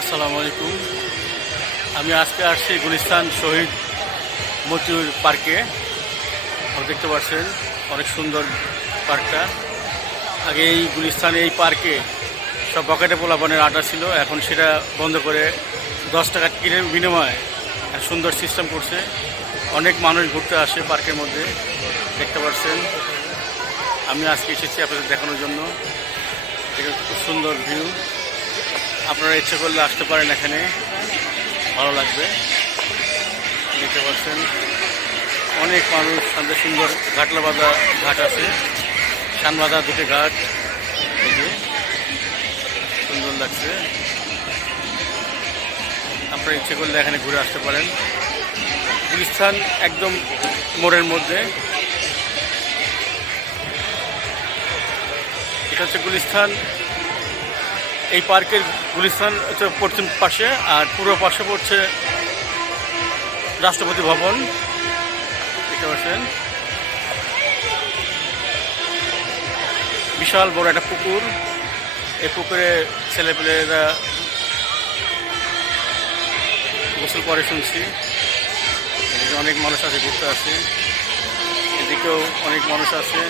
আসসালামু আলাইকুম। আমি আজকে আসছি গুলিস্তান শহীদ মতিউর পার্কে। দেখতে পাচ্ছেন, অনেক সুন্দর পার্কটা। আগে এই গুলিস্তান এই পার্কে সব বকেটে পোলাপানের আটা ছিল, এখন সেটা বন্ধ করে দশ টাকা টিকিটের বিনিময়ে সুন্দর সিস্টেম করছে। অনেক মানুষ ঘুরতে আসে পার্কের মধ্যে, দেখতে পাচ্ছেন। আমি আজকে এসেছি আপনাদের দেখানোর জন্য। এটা খুব সুন্দর ভিউ আপনারা ইচ্ছে করলে আসতে পারেন এখানে। ভালো লাগবে। দেখতে পাচ্ছেন, অনেক মানুষ শান্ত সুন্দর ঘাটলা বাঁধা ঘাট আছে। শানবাঁধা দুটো ঘাট। সুন্দর লাগছে। আপনারা ইচ্ছে করলে এখানে ঘুরে আসতে পারেন। গুলিস্তান একদম মোড়ের মধ্যে। এটা হচ্ছে গুলিস্তান এই পার্কের গুলিস্তান হচ্ছে পশ্চিম পাশে, আর পূর্ব পাশে পড়ছে রাষ্ট্রপতি ভবন। দেখতে পাচ্ছেন? বিশাল বড় একটা পুকুর। এই পুকুরে ছেলেপেলেরা গোসল করে শুনছি। অনেক মানুষ আছে, ঘুরতে আছে এদিকেও অনেক মানুষ আছে।